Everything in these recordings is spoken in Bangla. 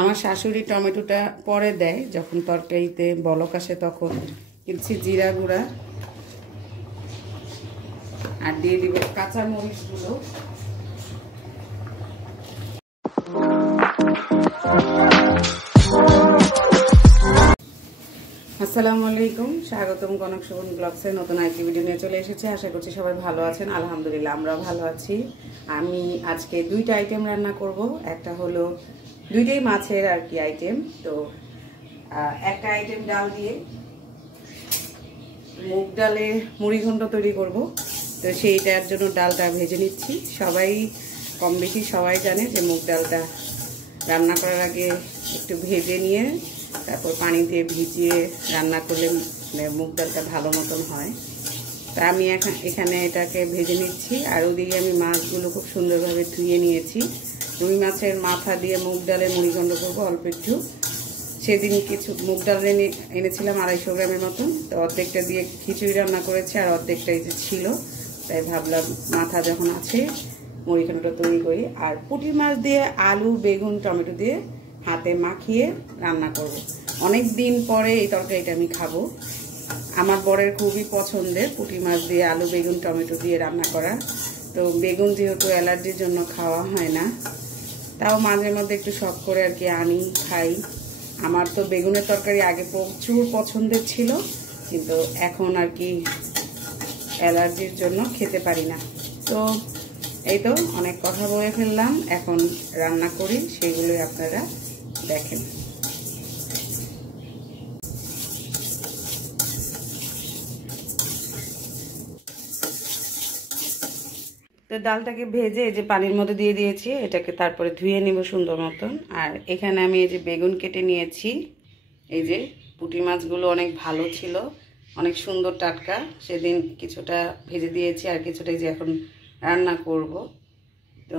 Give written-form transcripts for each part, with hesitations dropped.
আমার শাশুড়ি টমেটোটা পরে দেয়, যখন তরকারিতে বলক আসে তখন কিছু জিরা গুঁড়া আর দিয়ে দিব কাঁচা মরিচগুলো। আসসালামু আলাইকুম, স্বাগতম কনক শোভন ব্লগসে নতুন আরেকটি ভিডিও নিয়ে চলে এসেছি। আশা করছি সবাই ভালো আছেন। আলহামদুলিল্লাহ আমরাও ভালো আছি। আমি আজকে দুইটা আইটেম রান্না করব। একটা হলো দুইটাই মাছের আর কি আইটেম। তো একটা আইটেম ডাল দিয়ে মুগ ডালে মুড়িঘণ্ট তৈরি করব। তো সেইটার জন্য ডালটা ভেজে নিচ্ছি। সবাই কম বেশি সবাই জানে যে মুগ ডালটা রান্না করার আগে একটু ভেজে নিয়ে তারপর পানি দিয়ে ভিজিয়ে রান্না করলে মুগ ডালটা ভালো মতন হয়। তা আমি এখানে এটাকে ভেজে নিচ্ছি। আর ওদিকে আমি মাছগুলো খুব সুন্দরভাবে ধুয়ে নিয়েছি। রুই মাছের মাথা দিয়ে মুগ ডালে মুড়িঘণ্ট করবো অল্প একটু। সেদিন কিছু মুগ ডাল এনেছিলাম 250 গ্রামের মতন। তো অর্ধেকটা দিয়ে খিচুড়ি রান্না করেছি আর অর্ধেকটা এই যে ছিল, তাই ভাবলাম মাথা যখন আছে মুড়িঘণ্টটা তৈরি করি। আর পুঁটি মাছ দিয়ে আলু বেগুন টমেটো দিয়ে হাতে মাখিয়ে রান্না করব। অনেক দিন পরে এই তরকারিটা আমি খাবো। আমার বরের খুবই পছন্দের পুঁটি মাছ দিয়ে আলু বেগুন টমেটো দিয়ে রান্না করা। তো বেগুন যেহেতু অ্যালার্জির জন্য খাওয়া হয় না, তাও মাঝে মধ্যে একটু শখ করে আর কি আনি খাই। আমার তো বেগুনের তরকারি আগে প্রচুর পছন্দের ছিল, কিন্তু এখন আর কি অ্যালার্জির জন্য খেতে পারি না। তো এই তো অনেক কথা বলে ফেললাম, এখন রান্না করি, সেগুলোই আপনারা দেখেন। তো ডালটাকে ভেজে এই যে পানির মধ্যে দিয়ে দিয়েছি, এটাকে তারপরে ধুয়ে নিব সুন্দর মতন। আর এখানে আমি এই যে বেগুন কেটে নিয়েছি। এই যে পুঁটি মাছগুলো অনেক ভালো ছিল, অনেক সুন্দর টাটকা। সেদিন কিছুটা ভেজে দিয়েছি আর কিছুটা যে এখন রান্না করব। তো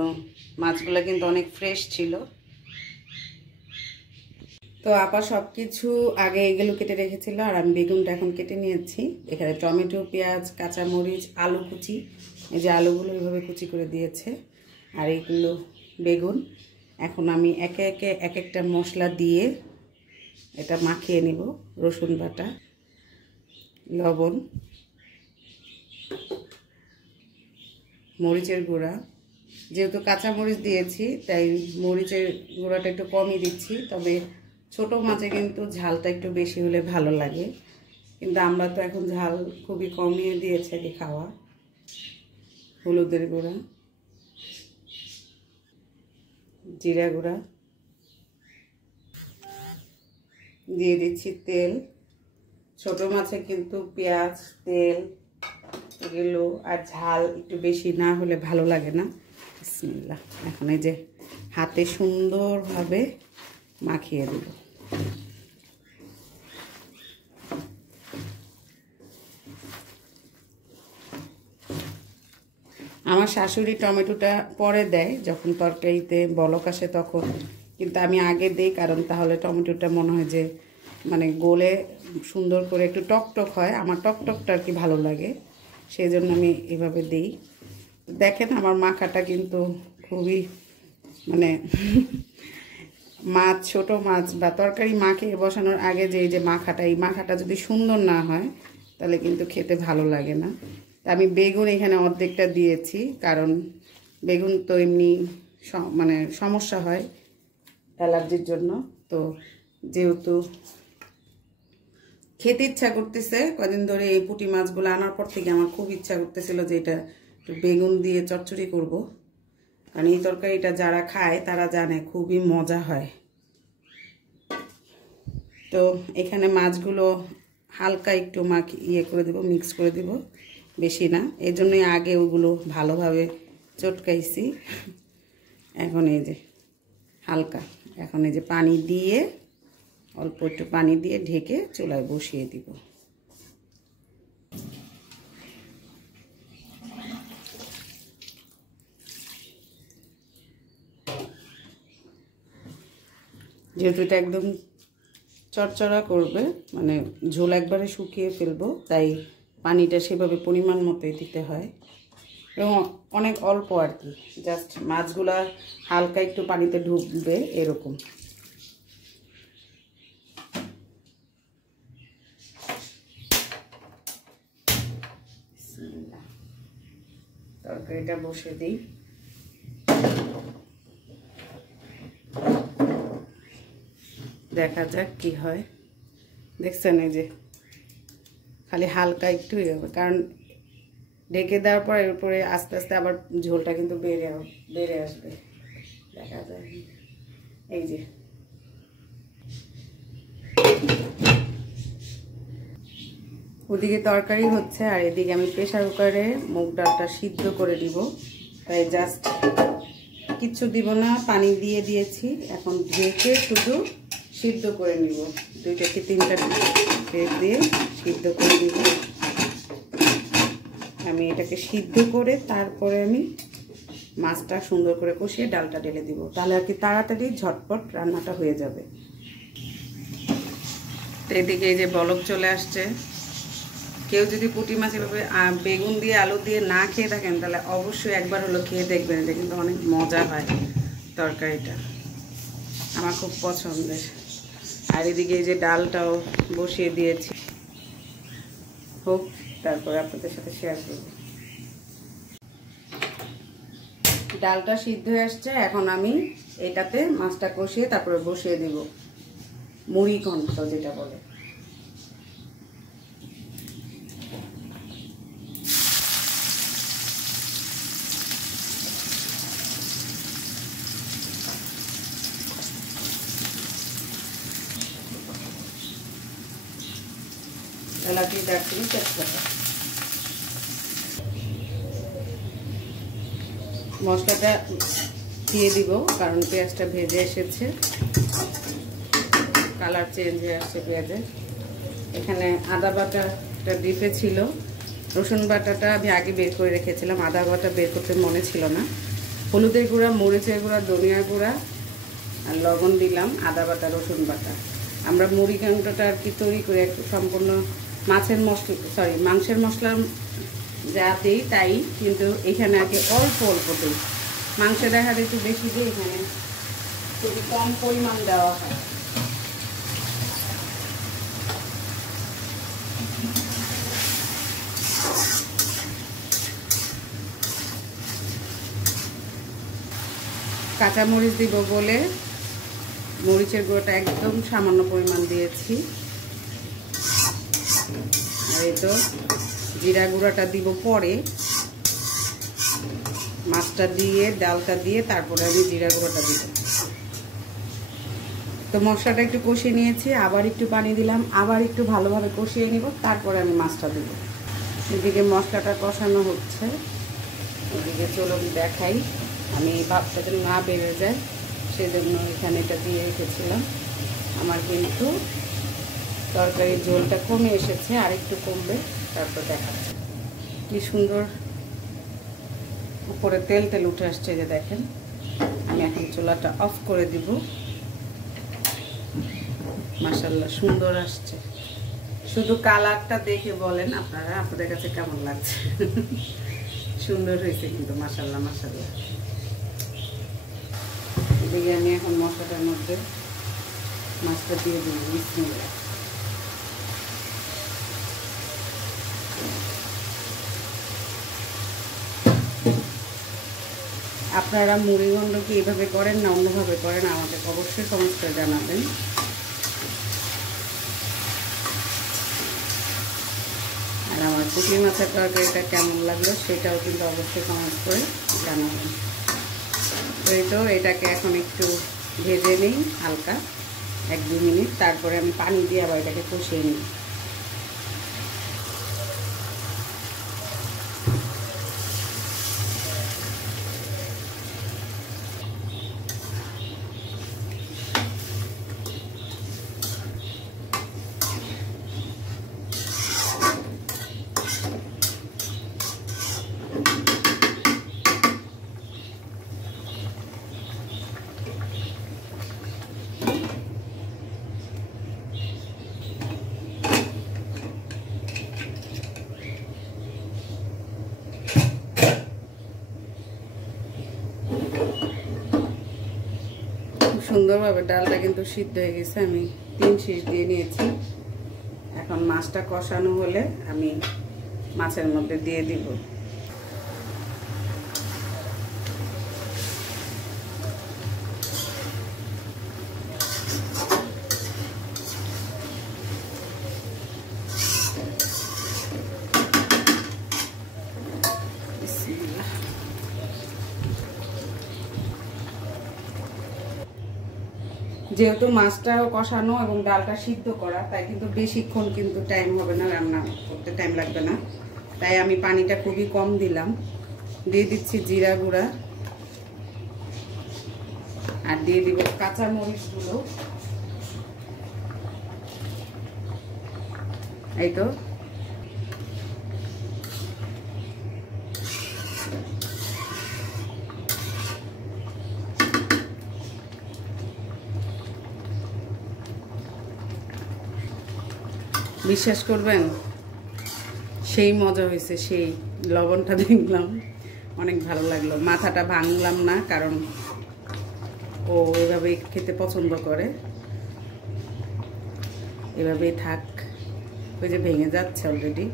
মাছগুলো কিন্তু অনেক ফ্রেশ ছিল। তো আপা সব কিছু আগে এগুলো কেটে রেখেছিল আর আমি বেগুনটা এখন কেটে নিয়েছি। এখানে টমেটো পেঁয়াজ কাঁচামরিচ আলু কুচি, এই যে আলুগুলো এইভাবে কুচি করে দিয়েছে, আর এইগুলো বেগুন। এখন আমি একে একে এক একটা মশলা দিয়ে এটা মাখিয়ে নিব। রসুন বাটা, লবণ, মরিচের গুঁড়া। যেহেতু কাঁচামরিচ দিয়েছি তাই মরিচের গুঁড়াটা একটু কমই দিচ্ছি। তবে ছোট মাছে কিন্তু ঝালটা একটু বেশি হলে ভালো লাগে, কিন্তু আমরা তো এখন ঝাল খুবই কমিয়ে দিয়েছে খাওয়া। হলুদের গুঁড়া, জিরা গুঁড়া, দিয়ে দিচ্ছি তেল। ছোট মাছে কিন্তু পেঁয়াজ তেল এগুলো আর ঝাল একটু বেশি না হলে ভালো লাগে না। বিসমিল্লাহ। এখন এই যে হাতে সুন্দরভাবে মাখিয়ে দেব। আমার শাশুড়ি টমেটোটা পরে দেয়, যখন তরকারিতে বলক আসে তখন, কিন্তু আমি আগে দিই, কারণ তাহলে টমেটোটা মনে হয় যে মানে গলে সুন্দর করে একটু টকটক হয়। আমার টকটকটা আর কি ভালো লাগে, সেই জন্য আমি এভাবে দিই। দেখেন আমার মাখাটা কিন্তু খুবই মানে মাছ ছোট মাছ বা তরকারি মাখিয়ে বসানোর আগে যে এই যে মাখাটা, এই মাখাটা যদি সুন্দর না হয় তাহলে কিন্তু খেতে ভালো লাগে না। আমি বেগুন এখানে অর্ধেকটা দিয়েছি, কারণ বেগুন তো এমনি মানে সমস্যা হয় অ্যালার্জির জন্য। তো যেহেতু খেতে ইচ্ছা করতেছে কদিন ধরে, এই পুঁটি মাছগুলো আনার পর থেকে আমার খুব ইচ্ছা করতেছিল যে এটা একটু বেগুন দিয়ে চচ্চড়ি করব। কারণ এই তরকারিটা যারা খায় তারা জানে খুবই মজা হয়। তো এখানে মাছগুলো হালকা একটু করে দেবো, মিক্স করে দেব, বেশি না। এই জন্যই আগে ওগুলো ভালোভাবে চটকাইছি। এখন এই যে হালকা, এখন এই যে পানি দিয়ে অল্প একটু পানি দিয়ে ঢেকে চুলায় বসিয়ে দিব। যেহেতু এটা একদম চড়চড়া করবে, মানে ঝোল একবারে শুকিয়ে ফেলবো, তাই পানিটা সেভাবে পরিমাণ মতোই দিতে হয় এবং অনেক অল্প আর কি, জাস্ট মাছগুলা হালকা একটু পানিতে ঢুকবে এরকম। তরকারিটা বসে দিই। দেখা যাক কি হয়। দেখছেন এই যে খালি হালকা একটু হবে, কারণ ঢেকে দেওয়ার পর এর উপরে আস্তে আস্তে আবার ঝোলটা কিন্তু বেড়ে আসবে। দেখা যায় এই যে ওদিকে তরকারি হচ্ছে আর এদিকে আমি প্রেসার কুকারে মুগ ডালটা সিদ্ধ করে দিব। তাই জাস্ট কিচ্ছু দিব না, পানি দিয়ে দিয়েছি। এখন ঢেকে শুধু সিদ্ধ করে নিব, 2 থেকে 3টা পেঁয়াজ দিয়ে সিদ্ধ করে দিব। আমি এটাকে সিদ্ধ করে তারপরে আমি মাছটা সুন্দর করে কষিয়ে ডালটা ঢেলে দিব, তাহলে আর কি তাড়াতাড়ি ঝটপট রান্নাটা হয়ে যাবে। তো এদিকে এই যে বলক চলে আসছে। কেউ যদি পুঁটি মাছ এভাবে বেগুন দিয়ে আলু দিয়ে না খেয়ে থাকেন তাহলে অবশ্যই একবার হলো খেয়ে দেখবেন, এটা কিন্তু অনেক মজা হয় তরকারিটা, আমার খুব পছন্দের। আর এদিকে এই যে ডালটাও বসিয়ে দিয়েছি, হোক তারপরে আপনাদের সাথে শেয়ার করব। ডালটা সিদ্ধ হয়ে আসছে, এখন আমি এটাতে মাছটা কষিয়ে তারপরে বসিয়ে দিব মুড়ি ঘন্ট যেটা বলে। এলাচি, দারচিনি, তেজপাতা। মশলাটা দিয়ে দিব কারণ পেঁয়াজটা ভেজে এসেছে, কালার চেঞ্জ হয়ে আসছে পেঁয়াজের। এখানে আদা বাটাটা ডিপে ছিল, রসুন বাটাটা আমি আগে বের করে রেখেছিলাম, আদা বাটা বের করতে মনে ছিল না। হলুদের গুঁড়া, মরিচের গুঁড়া, ধনিয়া গুঁড়া আর লবণ দিলাম, আদা বাটা, রসুন বাটা। আমরা মুড়ি ঘন্টটা আর কি তৈরি করে সম্পূর্ণ মাংসের মশলা যা দিই তাই, কিন্তু এখানে আর কি অল্প অল্প দিই। মাংসে দেখা যায় একটু বেশি দিই, এখানে খুবই কম পরিমাণ দেওয়া হয়। কাঁচামরিচ দিব বলে মরিচের গুঁড়োটা একদম সামান্য পরিমাণ দিয়েছি। আর এই তো জিরা গুঁড়াটা দিব পরে, মাছটা দিয়ে ডালটা দিয়ে তারপরে আমি জিরা গুঁড়োটা দিব। তো মশলাটা একটু কষিয়ে নিয়েছি, আবার একটু পানি দিলাম, আবার একটু ভালোভাবে কষিয়ে নিব, তারপরে আমি মাছটা দেব। এদিকে মশলাটা কষানো হচ্ছে, এদিকে চলুন দেখাই। আমি ভাবটা যেন না বেড়ে যায় সেজন্য এখানে এটা দিয়ে রেখেছিলাম। আমার কিন্তু তরকারির ঝোলটা কমে এসেছে, আর একটু কমবে, তারপর দেখাচ্ছে। কি সুন্দর উপরে তেল তেল উঠে আসছে, যে দেখেন। আমি এখন চুলাটা অফ করে দিব। মাশাআল্লাহ সুন্দর আসছে, শুধু কালারটা দেখে বলেন আপনারা আপনাদের কাছে কেমন লাগছে। সুন্দর হয়েছে কিন্তু, মাশাআল্লাহ মাশাআল্লাহ। এদিকে আমি এখন মশলাটার মধ্যে মাছটা দিয়ে দিব। বিসমিল্লাহ। আপনারা মুড়ি ঘন্ট কি এইভাবে করেন না অন্যভাবে করেন, আমাকে অবশ্যই কমেন্ট করে জানাবেন। আর আমার পুঁটি মাছের তরকারিটা কেমন লাগলো সেটাও কিন্তু অবশ্যই কমেন্ট করে জানাবেন। তো এটাকে এখন একটু ভেজে নিই হালকা 1-2 মিনিট, তারপরে আমি পানি দিয়ে আবার এটাকে কষিয়ে নিই। সুন্দরভাবে ডালটা কিন্তু সিদ্ধ হয়ে গেছে, আমি 3 শীষ দিয়ে নিয়েছি। এখন মাছটা কষানো হলে আমি মাছের মধ্যে দিয়ে দিব। যেহেতু মাছটাও কষানো এবং ডালটা সিদ্ধ করা, তাই কিন্তু বেশিক্ষণ কিন্তু টাইম হবে না, রান্না করতে টাইম লাগবে না। তাই আমি পানিটা খুবই কম দিলাম। দিয়ে দিচ্ছি জিরা গুঁড়া আর দিয়ে দিব কাঁচা মরিচগুলো। এই তো বিশ্বাস করবেন সেই মজা হয়েছে, সেই লবণটা দেখলাম অনেক ভালো লাগলো। মাথাটা ভাঙলাম না, কারণ ও এভাবেই খেতে পছন্দ করে, এভাবেই থাক। ওই যে ভেঙে যাচ্ছে অলরেডি,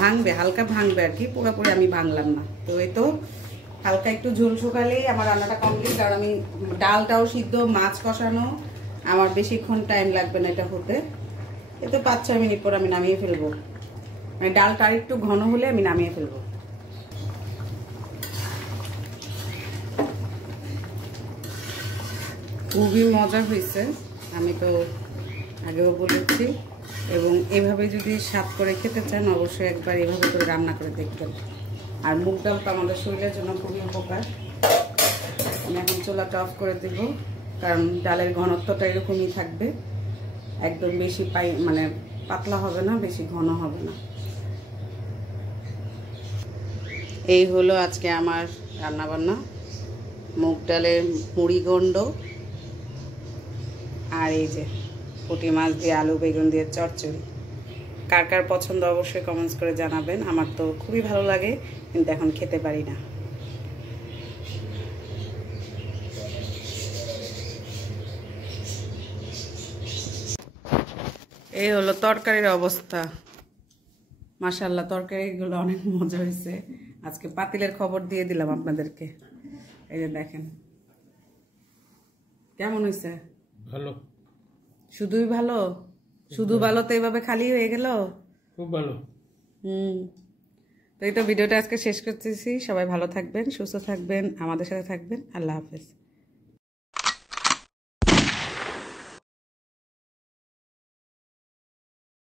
ভাঙবে, হালকা ভাঙবে আর কি, পুরোপুরি আমি ভাঙলাম না। তো এই তো হালকা একটু ঝোল শুকালেই আমার রান্নাটা কমপ্লিট। কারণ আমি ডালটাও সিদ্ধ, মাছ কষানো, আমার বেশিক্ষণ টাইম লাগবে না এটা হতে। এই তো 5-6 মিনিট পর আমি নামিয়ে ফেলবো। মানে ডালটা আর একটু ঘন হলে আমি নামিয়ে ফেলবো। খুবই মজা হয়েছে, আমি তো আগেও বলেছি। এবং এভাবে যদি স্বাদ করে খেতে চান অবশ্যই একবার এভাবে করে রান্না করে দেখবেন। আর মুগ ডাল তো আমাদের শরীরের জন্য খুবই উপকার। আমি এখন চুলাটা অফ করে দেব, কারণ ডালের ঘনত্বটা এরকমই থাকবে, একদম বেশি মানে পাতলা হবে না, বেশি ঘন হবে না। এই হলো আজকে আমার রান্নাবান্না, মুগ ডালের মুড়িঘণ্ট আর এই যে পুঁটি মাছ দিয়ে আলু বেগুন দিয়ে চচ্চড়ি। কার কার পছন্দ অবশ্যই কমেন্টস করে জানাবেন। আমার তো খুবই ভালো লাগে, কিন্তু এখন খেতে পারি না। এই হলো তরকারির অবস্থা। মাশাআল্লাহ, তরকারিগুলো অনেক মজা হয়েছে। আজকে পাতিলের খবর দিয়ে দিলাম আপনাদেরকে। এই যে দেখেন কেমন হয়েছে। ভালো, শুধুই ভালো? শুধু ভালো তো এইভাবে খালি হয়ে গেল? খুব ভালো। তো এই তো ভিডিওটা আজকে শেষ করতেছি। সবাই ভালো থাকবেন, সুস্থ থাকবেন, আমাদের সাথে থাকবেন। আল্লাহ হাফেজ।